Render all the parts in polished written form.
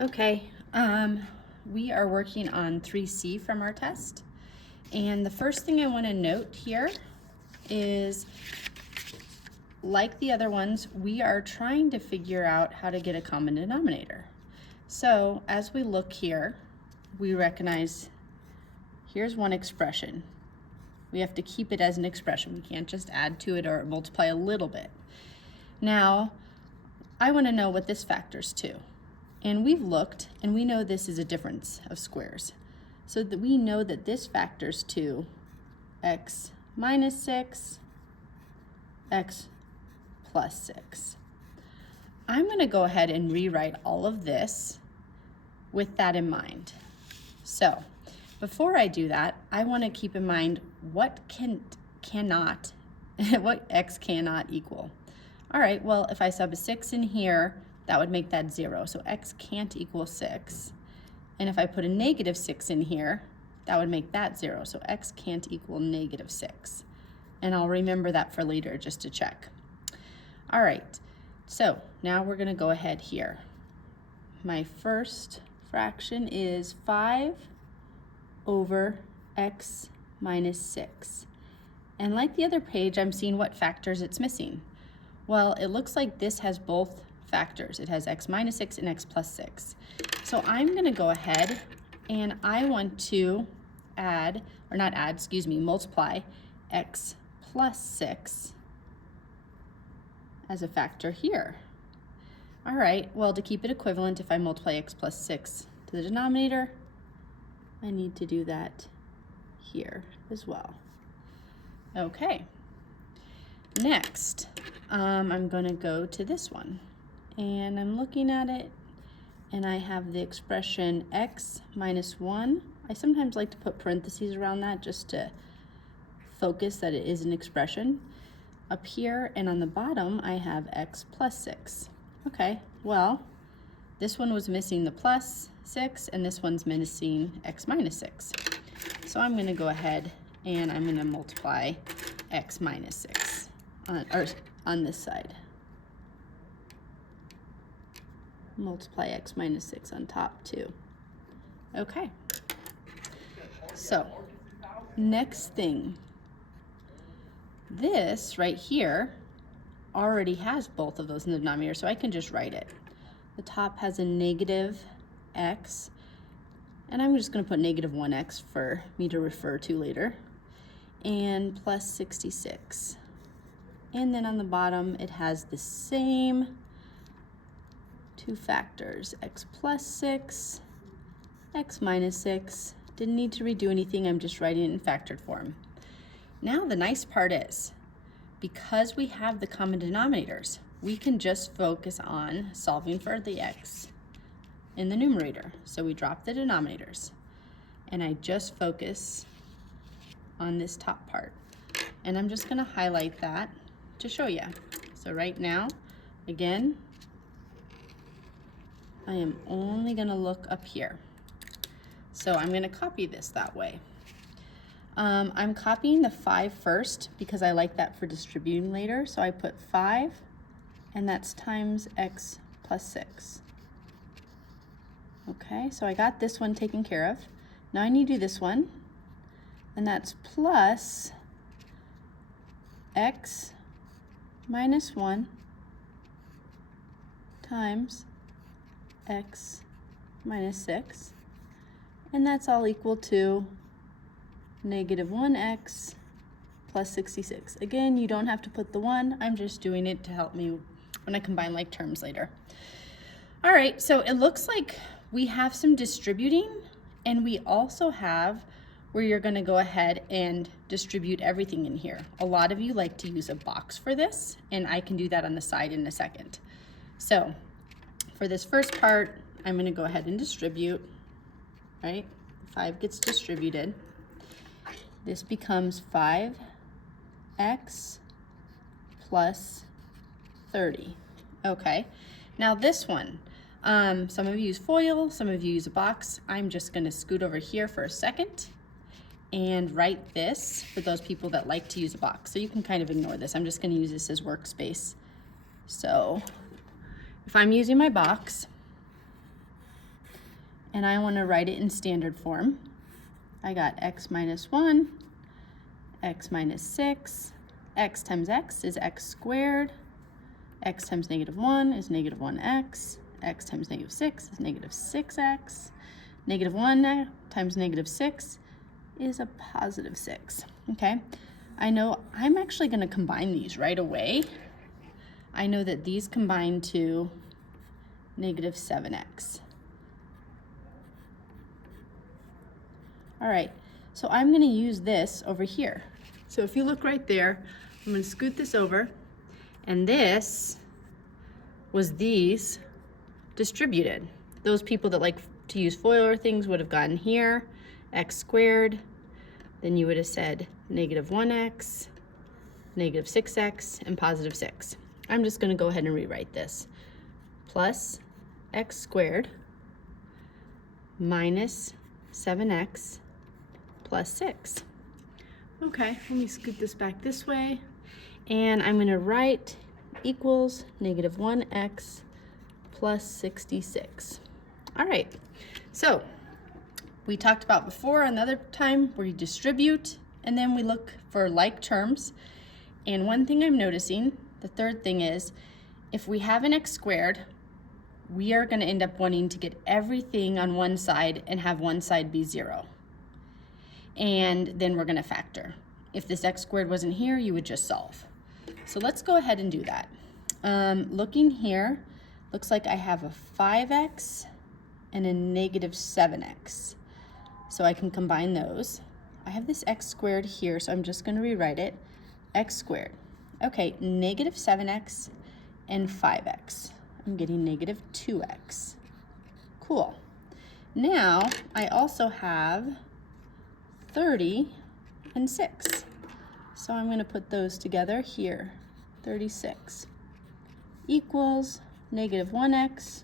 Okay, we are working on 3C from our test. And the first thing I want to note here is, like the other ones, we are trying to figure out how to get a common denominator. So as we look here, we recognize here's one expression. We have to keep it as an expression. We can't just add to it or multiply a little bit. Now, I want to know what this factors to. And we've looked, and we know this is a difference of squares. So that we know that this factors to x minus 6, x plus 6. I'm going to go ahead and rewrite all of this with that in mind. So before I do that, I want to keep in mind what cannot, what x cannot equal. All right, well, if I sub a 6 in here, that would make that 0. So x can't equal 6. And if I put a negative 6 in here, that would make that 0. So x can't equal negative 6. And I'll remember that for later just to check. All right, so now we're going to go ahead here. My first fraction is 5 over x minus 6. And like the other page, I'm seeing what factors it's missing. Well, it looks like this has both factors. It has x minus 6 and x plus 6. So I'm going to go ahead and I want to multiply x plus 6 as a factor here. All right, well, to keep it equivalent, if I multiply x plus 6 to the denominator, I need to do that here as well. Okay, next, I'm going to go to this one. And I'm looking at it, and I have the expression x minus 1. I sometimes like to put parentheses around that just to focus that it is an expression. Up here and on the bottom, I have x plus 6. Okay, well, this one was missing the plus 6, and this one's missing x minus 6. So I'm going to go ahead and I'm going to multiply x minus 6 on this side. Multiply x minus 6 on top too. Okay, so next thing, this right here already has both of those in the denominator, so I can just write it. The top has a negative x, and I'm just going to put negative 1x for me to refer to later, and plus 66. And then on the bottom, it has the same two factors, x plus 6, x minus 6. Didn't need to redo anything, I'm just writing it in factored form. Now the nice part is, because we have the common denominators, we can just focus on solving for the x in the numerator. So we drop the denominators, and I just focus on this top part. And I'm just gonna highlight that to show you. So right now, again, I am only going to look up here. So I'm going to copy this that way. I'm copying the 5 first because I like that for distributing later. So I put 5, and that's times x plus 6. Okay, so I got this one taken care of. Now I need to do this one, and that's plus x minus 1 times x minus 6, and that's all equal to negative 1x plus 66. Again, you don't have to put the 1, I'm just doing it to help me when I combine like terms later. All right, so it looks like we have some distributing, and we also have where you're going to go ahead and distribute everything in here. A lot of you like to use a box for this, and I can do that on the side in a second. So for this first part, I'm going to go ahead and distribute, right? 5 gets distributed. This becomes 5x plus 30. Okay, now this one, some of you use foil, some of you use a box. I'm just going to scoot over here for a second and write this for those people that like to use a box. So you can kind of ignore this. I'm just going to use this as workspace. So if I'm using my box, and I want to write it in standard form. I got x minus 1, x minus 6, x times x is x squared, x times negative 1 is negative 1x, x times negative 6 is negative 6x, negative 1 times negative 6 is a positive 6, okay? I know I'm actually going to combine these right away. I know that these combine to negative 7x. All right, so I'm going to use this over here. So if you look right there, I'm going to scoot this over, and this was these distributed. Those people that like to use FOIL or things would have gotten here, x squared, then you would have said negative 1x, negative 6x, and positive 6. I'm just going to go ahead and rewrite this. Plus x squared minus 7x plus 6. Okay, let me scoot this back this way. And I'm going to write equals negative 1x plus 66. All right, so we talked about before another time where you distribute and then we look for like terms. And one thing I'm noticing, the third thing is, if we have an x squared, we are going to end up wanting to get everything on one side and have one side be 0. And then we're going to factor. If this x squared wasn't here, you would just solve. So let's go ahead and do that. Looking here, looks like I have a 5x and a negative 7x. So I can combine those. I have this x squared here, so I'm just going to rewrite it. X squared. Okay, negative 7x and 5x. I'm getting negative 2x. Cool. Now, I also have 30 and 6. So I'm going to put those together here. 36 equals negative 1x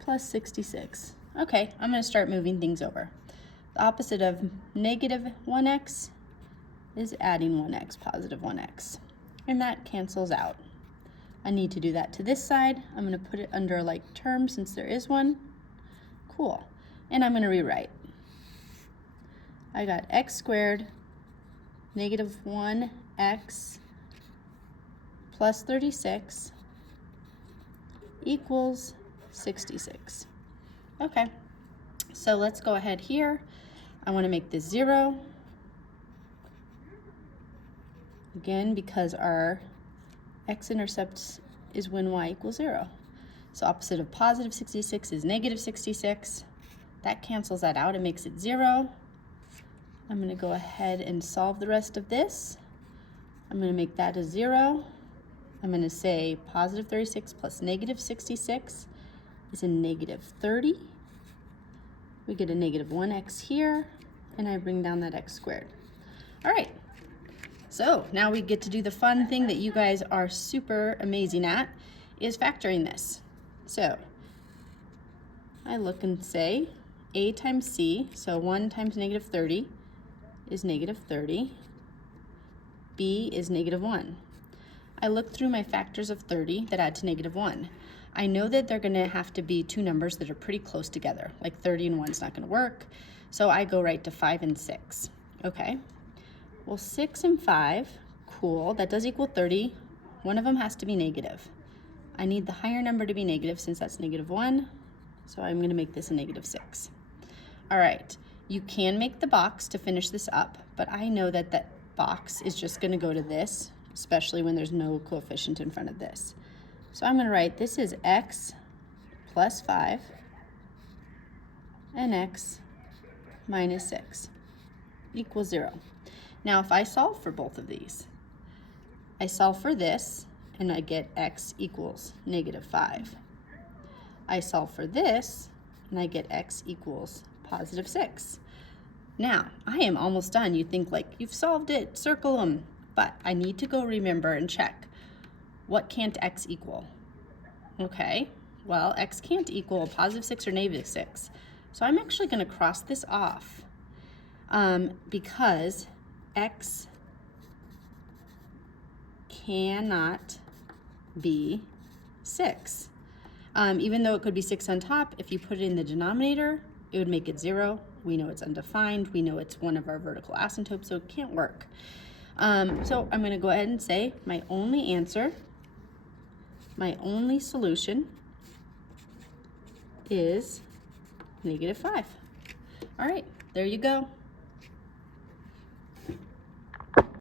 plus 66. Okay, I'm going to start moving things over. The opposite of negative 1x is adding 1x, positive 1x. And that cancels out. I need to do that to this side. I'm going to put it under a like term since there is one. Cool. And I'm going to rewrite. I got x squared negative 1x plus 36 equals 66. Okay, so let's go ahead here. I want to make this 0. Again, because our x-intercept is when y equals 0. So opposite of positive 66 is negative 66. That cancels that out and makes it 0. I'm going to go ahead and solve the rest of this. I'm going to make that a 0. I'm going to say positive 36 plus negative 66 is a negative 30. We get a negative 1x here, and I bring down that x squared. All right, so now we get to do the fun thing that you guys are super amazing at, is factoring this. So I look and say a times c, so 1 times negative 30 is negative 30. B is negative 1. I look through my factors of 30 that add to negative 1. I know that they're going to have to be two numbers that are pretty close together, like 30 and 1 is not going to work. So I go right to 5 and 6. Okay, well 6 and 5, cool, that does equal 30. One of them has to be negative. I need the higher number to be negative since that's negative 1, so I'm going to make this a negative 6. All right, you can make the box to finish this up, but I know that that box is just going to go to this, especially when there's no coefficient in front of this. So I'm going to write this is x plus 5 and x minus 6 equals 0. Now if I solve for both of these, I solve for this and I get x equals negative 5. I solve for this and I get x equals positive 6. Now, I am almost done. You think like, you've solved it, circle them. But I need to go remember and check. What can't x equal? Okay, well, x can't equal positive 6 or negative 6. So I'm actually going to cross this off because x cannot be 6. Even though it could be 6 on top, if you put it in the denominator, it would make it 0. We know it's undefined. We know it's one of our vertical asymptotes, so it can't work. So I'm going to go ahead and say my only answer, my only solution is -5. All right, there you go.